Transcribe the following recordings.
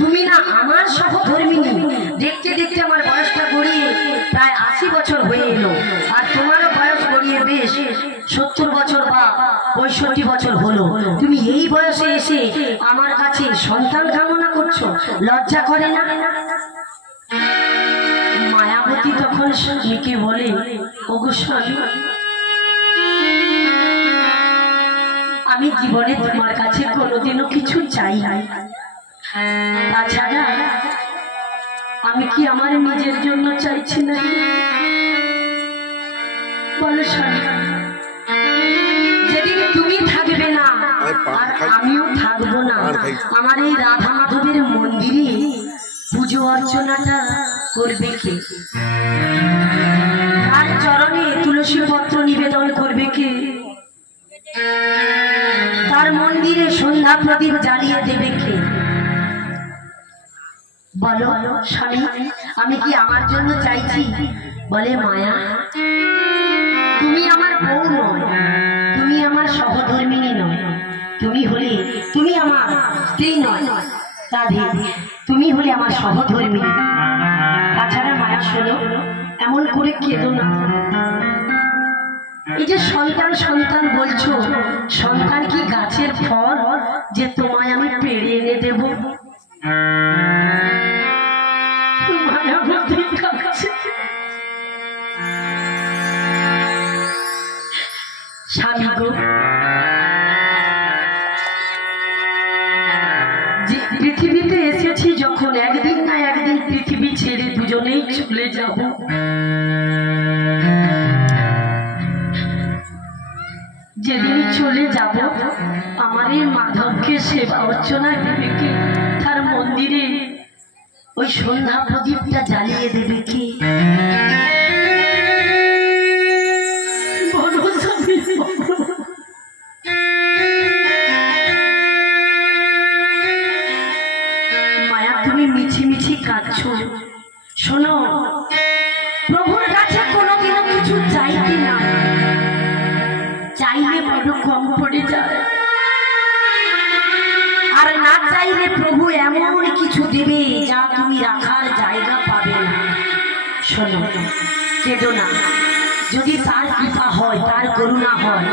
তুমি না আমার সহধর্মিনী। দেখতে দেখতে আমার বয়সটা গড়িয়ে প্রায় 80 বছর হয়ে এলো, আর তোমারও বয়স গড়িয়ে বেশ 70 বছর বা 65 বছর হলো। তুমি এই বয়সে এসে আমার কাছে সন্তান কামনা করছো, লজ্জা করে না? মায়াবতী তখন স্বামীকে বলে, ওগো স্বামী, আমি জীবনে তোমার কাছে কোনোদিনও কিছু চাই নাই। তাছাড়া আমি কি আমার নিজের জন্য চাইছি না? বলো স্বামী, যেদিন তুমি থাকবে না আর আমিও থাকবো না, আমার এই রাধা মাধবের মন্দিরে পুজো অর্চনাটা করবে কে? আর চরণে তুলসী পত্র নিবেদন করবে কে? তার মন্দিরে সন্ধ্যা প্রদীপ জ্বালিয়ে দেবে কে? বলো স্বামী, আমি কি আমার জন্য চাইছি? বলে, মায়া, তুমি আমার বউ নয়, তুমি আমার সহধর্মিনী নয়, তুমি আমার স্ত্রী নয়, রাধে, তুমি হলে আমার সহধর্মিনী। তাছাড়া মায়া শোনো, এমন করে কেঁদো না। এই যে সন্তান সন্তান বলছো, সন্তান কি গাছের ফল যে তোমায় আমি পেড়ে এনে দেব? স্বামী গো, পৃথিবীতে এসেছি যখন, একদিন না একদিন পৃথিবী ছেড়ে দুজনেই চলে যাব। যেদিন চলে যাব, আমার এই মাধবকে সেবা অর্চনা দেবে কে? তার মন্দিরে ওই সন্ধ্যা প্রদীপটা জ্বালিয়ে দেবে কে? মায়া, তুমি মিছি মিছি কাঁদছো। শোনো, প্রভুর কাছে কোনোদিনও কিছু চাইতে না, চাইলে বড় কম পড়ে যায়, আর না চাইলে প্রভু এমন কিছু দেবে যা তুমি রাখার জায়গা পাবে না। শোনো, কেঁদো না। যদি তার কৃপা হয়, তার করুণা হয়,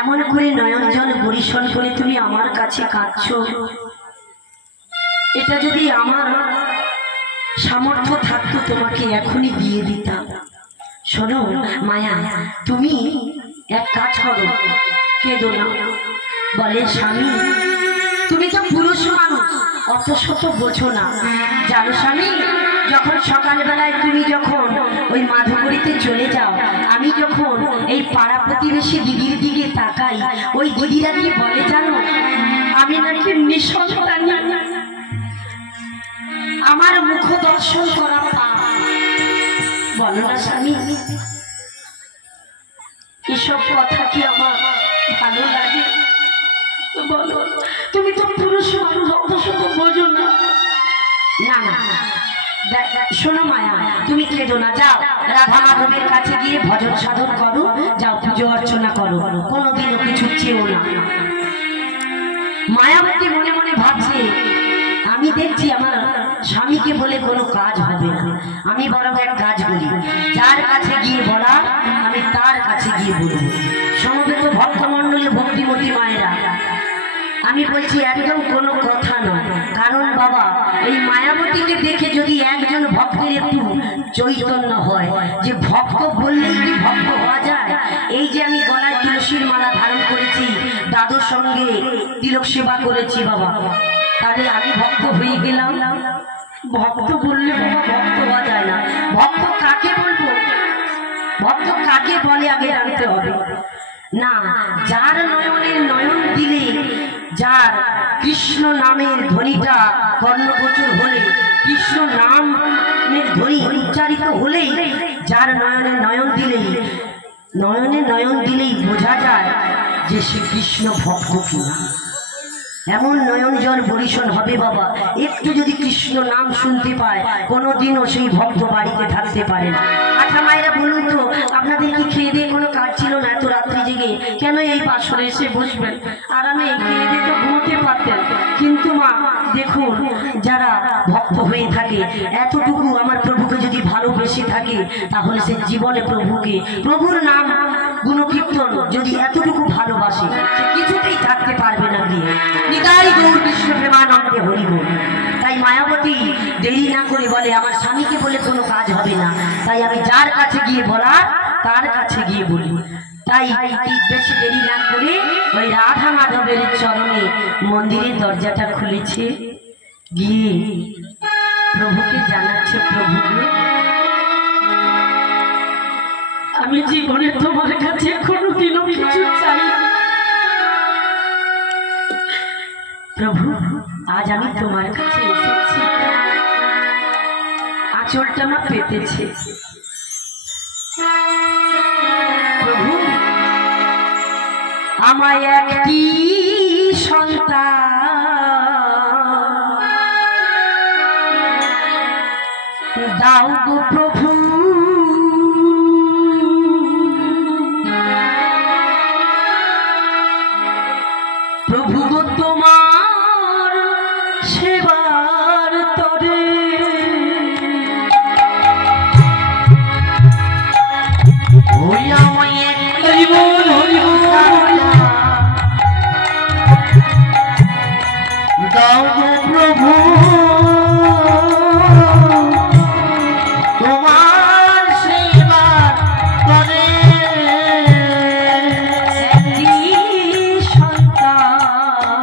এমন করে নয়ন জল বরিশন করে তুমি আমার কাছে কাঁদছো, এটা যদি আমার সামর্থ্য থাকতো তোমাকে এখনই দিয়ে দিতাম। শোনো মায়া, তুমি এক কাজ করো, কেঁদো না। বলে, স্বামী, তুমি তো পুরুষ মানুষ, অত শত বোঝো না। জানো স্বামী, যখন সকালবেলায় তুমি যখন ওই মাধুকরীতে চলে যাও, আমি যখন এই পাড়া প্রতিবেশী দিদির দিকে তাকাই, ওই দিদিরা কি বলে জানো? আমি নাকি নিঃসন্তানী, আমার মুখ দর্শন করা পাপ। বলো না স্বামী, এসব কথা কি আমার ভালো লাগে? বলো, তুমি তো পুরুষ মানুষ, অত শত বোঝো না। না না, শোনো মায়া, তুমি কেঁদো না, যাও রাধা মাধবের কাছে গিয়ে ভজন সাধন করো, যাও পুজো অর্চনা করো, কোনোদিনও কিছু চেও না। মায়াবতী মনে মনে ভাবছে, আমি দেখছি আমার স্বামীকে বলে কোনো কাজ হবে না, আমি বরং এক কাজ করি, যার কাছে গিয়ে বলা আমি তার কাছে গিয়ে বলবো। সমবেত ভক্তমণ্ডলী, ভক্তিমতী মায়েরা, আমি বলছি একদম কোনো কথা নয়। কারণ বাবা, এই মায়াবতীকে দেখে যদি একজন ভক্তের একটু চৈতন্য হয়, যে ভক্ত বললেই কি ভক্ত হওয়া যায়? এই যে আমি গলায় তুলসীর মালা ধারণ করেছি, দাদুর সঙ্গে তিলক সেবা করেছি বাবা, তাহলে আমি ভক্ত হয়ে গেলাম? ভক্ত বললে বাবা ভক্ত হওয়া যায় না। ভক্ত কাকে বলবো? ভক্ত কাকে বলে আগে জানতে হবে। না, যার নয়নে নয়ন দিলে, যার কৃষ্ণ নামের ধ্বনিটা কর্ণগোচর হলে, কৃষ্ণ নামের ধ্বনি উচ্চারিত হলেই, যার নয়নে নয়ন দিলেই বোঝা যায় যে সে কৃষ্ণ ভক্ত কিনা। এমন নয়ন জল বরিশন হবে বাবা, একটু যদি কৃষ্ণ নাম শুনতে পায়, কোনোদিনও সেই ভক্ত বাড়িতে থাকতে পারে না। আচ্ছা মায়েরা বলুন তো, আপনাদের কি খেয়ে দিয়ে কোনো কাজ ছিল না? এত রাত্রি জেগে কেন এই বাসরে এসে বসবেন? আরামে খেয়ে দিয়ে তো ঘুমোতে পারতেন। কিন্তু মা দেখুন, যারা ভক্ত হয়ে থাকে, এতটুকু আমার প্রভুকে যদি ভালোবেসে থাকে, তাহলে সে জীবনে প্রভুকে, প্রভুর নাম গুণকীর্তন যদি এতটুকু ভালোবাসে, সে কিছুতেই থাকতে পারবে না। গিয়ে নিতাই গৌর কৃষ্ণ প্রেমানন্দে হরি বল। তাই মায়াবতী দেরি না করে বলে, আমার স্বামীকে বলে কোনো কাজ হবে না, তাই আমি যার কাছে গিয়ে বলার তার কাছে গিয়ে বলি। তাই বেশি দেরি না করে ওই রাধা মাধবের চরণে মন্দিরের দরজাটা খুলেছে, গিয়ে প্রভুকে জানাচ্ছে, প্রভুকে আমি জীবনে তোমার কাছে কোনোদিনও কিছু চাই না। প্রভু, আজ আমি তোমার কাছে এসেছি, আঁচলটা আমার পেতেছে। প্রভু, আমায় একটি সন্তান দাও গো প্রভু। প্রভু গো তোমার সেবার তরে ওই আমায় দাও গো প্রভু, তোমার সেবার তরে একটি সন্তান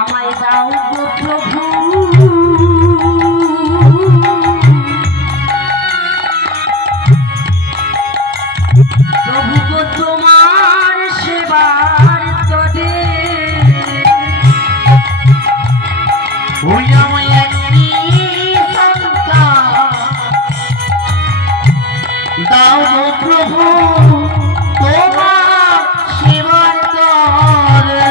আমায় দাও গো প্রভু। প্রভু গো তোমার সেবার তরে ওই আমায় একটি সন্তান দাও গো প্রভু, তোমার সেবার তরে।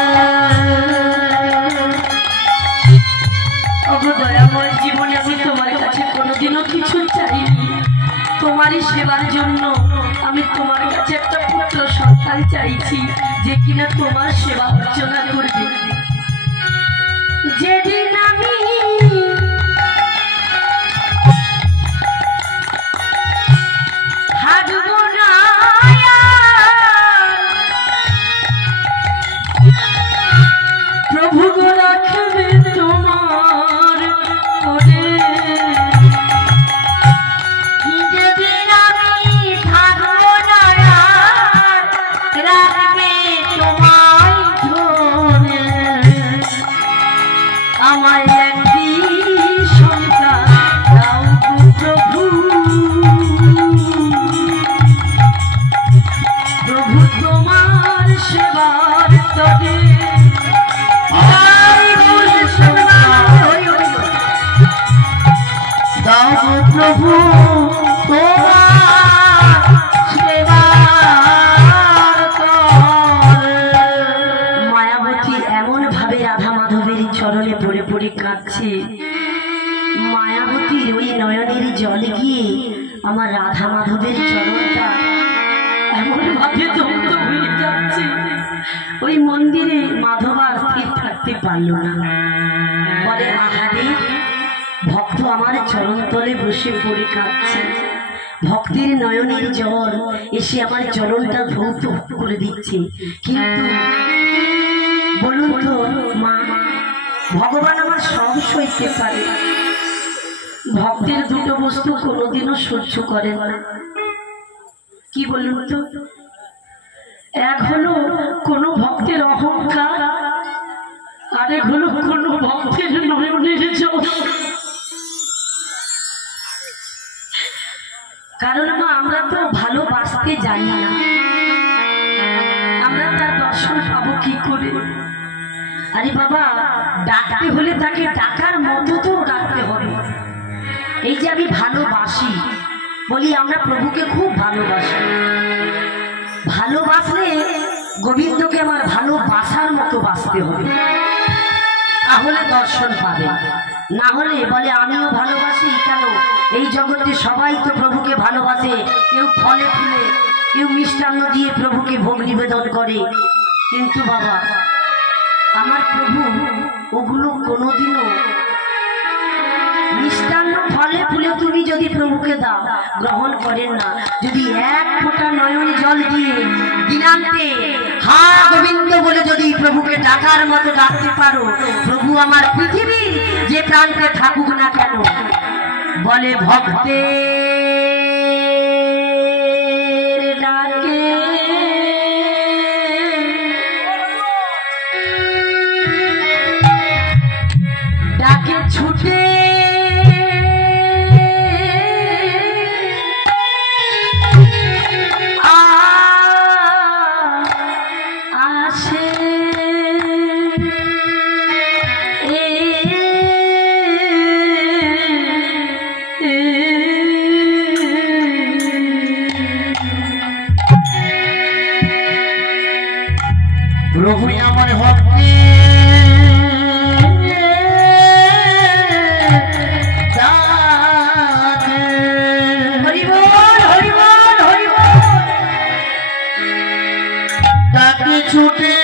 ওগো দয়াময়, জীবনে আমি তোমার কাছে কোনোদিনও কিছু চাইনি। তোমারই সেবার জন্য আমি তোমার কাছে একটা পুত্র সন্তান চাইছি, যে কিনা তোমার সেবা অর্চনা করবে। যেদিন আমি হাঁটব না প্রভু গো রাখবে তোমার করে। যেদিন আমি থাকব না রাখবে তোমায় ধরে, আমার একটি সন্তান দাও প্রভু। প্রভু তোমার সেবার তরে দাও প্রভু, তোমার সেবার তরে। মায়াবতী এমন ভাবে রাধা মাধবের চরণে পড়ে পড়ে কাঁদছে, মায়াবতীর ওই নয়নের জলে গিয়ে আমার রাধা মাধবের চরণটা এমন ভাবে দগ্ধ হয়ে যাচ্ছে, ওই মন্দিরে মাধব আর স্থির থাকতে পারল না। বলে, আহারে, ভক্ত আমার চরণ তলে বসে পড়ে কাঁদছে, ভক্তির নয়নের জল এসে আমার চরণটা ধৌত করে দিচ্ছে। কিন্তু বলুন তো মা, ভগবান আমার সব সইতে পারে, ভক্তের দুটো বস্তু কোনোদিনও সহ্য করে না। কি বলুন তো, এক হলো কোনো ভক্তের অহংকার, আরেক হলো কোনো ভক্তের নয়নের জল। কারণ মা, আমরা তো ভালোবাসতে জানি না, আমরা তার দর্শন পাবো কি করে? আরে বাবা, ডাকতে হলে তাকে ডাকার মতো তো ডাকতে হবে। এই যে আমি ভালোবাসি বলি, আমরা প্রভুকে খুব ভালোবাসি, ভালোবাসলে গোবিন্দকে আমার ভালোবাসার মতো বাসতে হবে, তাহলে দর্শন পাবে। না হলে বলে আমিও ভালোবাসি। কেন? এই জগতে সবাই তো প্রভুকে ভালোবাসে, কেউ ফলে ফুলে, কেউ মিষ্টান্ন দিয়ে প্রভুকে ভোগ নিবেদন করে। কিন্তু বাবা, আমার প্রভু ওগুলো কোনোদিনও মিষ্টান্ন ফলে ফুলে তুমি যদি প্রভুকে দাও, গ্রহণ করেন না। যদি এক ফোঁটা নয়ন জল দিয়ে দিনান্তে হা গোবিন্দ বলে যদি প্রভুকে ডাকার মতো ডাকতে পারো, প্রভু আমার পৃথিবীর যে প্রান্তে থাকুক না কেন, বলে ভক্তের ডাকে ডাকে ছুটে প্রভু আমার ভক্তি ডাকে ছুটে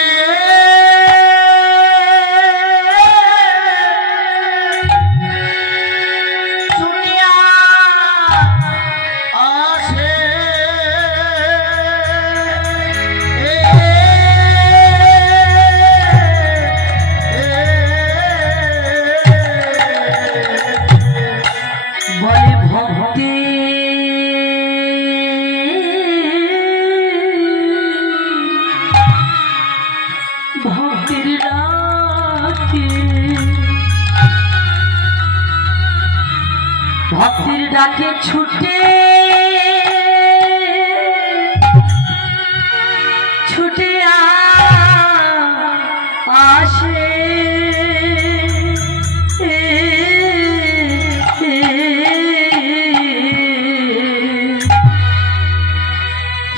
ভক্তির ডাকে ছুটে ছুটে আসে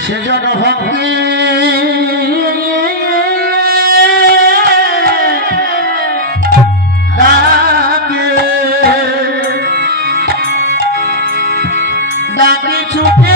সেজন্য ভক্তি ডাকে ছুটে